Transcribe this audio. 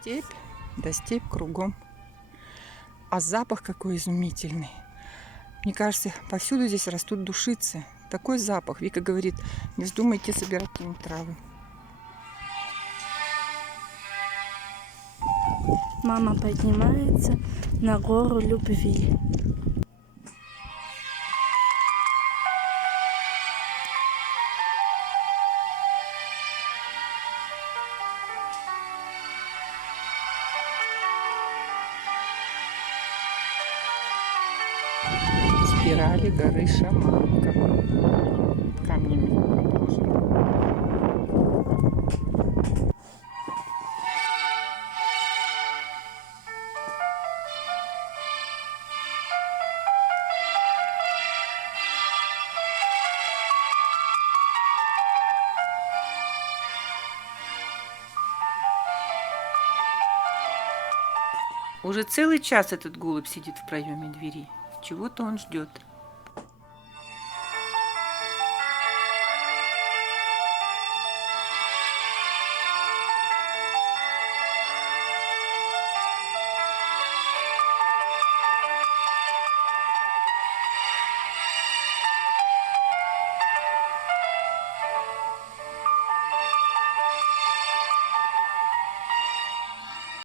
Степь, да степь кругом. А запах какой изумительный. Мне кажется, повсюду здесь растут душицы. Такой запах. Вика говорит, не вздумайте собирать какие-нибудь травы. Мама поднимается на гору любви. Спирали горы Шаманка. Камнями обложены. Уже целый час этот голубь сидит в проеме двери. Чего-то он ждет.